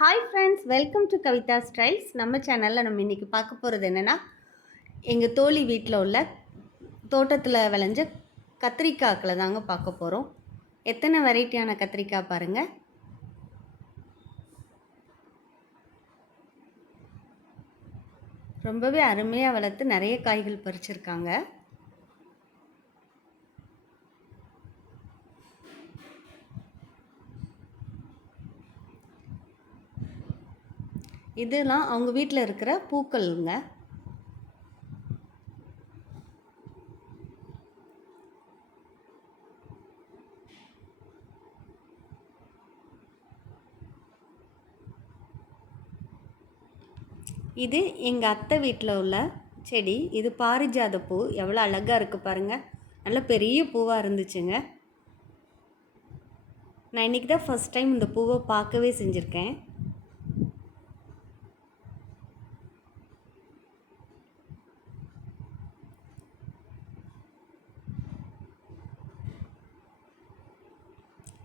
Hi friends, welcome to Kavitha styles. நம்ம சேனலில் நம்ம இன்றைக்கி பார்க்க போகிறது என்னென்னா, எங்கள் தோழி வீட்டில் உள்ள தோட்டத்தில் விளைஞ்ச கத்திரிக்காய்களை தாங்க பார்க்க போகிறோம். எத்தனை வெரைட்டியான கத்திரிக்காய் பாருங்கள். ரொம்பவே அருமையாக வளர்த்து நிறைய காய்கள் பறிச்சிருக்காங்க. இதெல்லாம் அவங்க வீட்டில் இருக்கிற பூக்கள்ங்க. இது எங்கள் அத்தை வீட்டில் உள்ள செடி. இது பாரிஜாத பூ. எவ்வளோ அழகாக இருக்குது பாருங்கள். நல்ல பெரிய பூவாக இருந்துச்சுங்க. நான் இன்றைக்கி தான் ஃபஸ்ட் டைம் இந்த பூவை பார்க்கவே செஞ்சுருக்கேன்.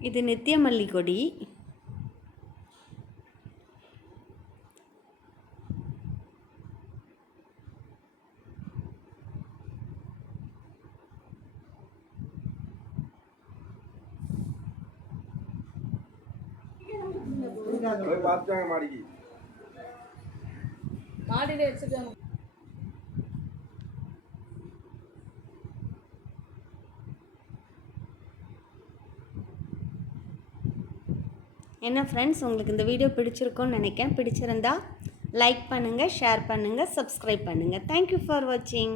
இது நித்தியமல்லி கொடி. என்ன ஃப்ரெண்ட்ஸ், உங்களுக்கு இந்த வீடியோ பிடிச்சிருக்கும்னு நினைக்கிறேன். பிடிச்சிருந்தா லைக் பண்ணுங்கள், ஷேர் பண்ணுங்கள், சப்ஸ்கிரைப் பண்ணுங்கள். தேங்க்யூ ஃபார் வாட்சிங்.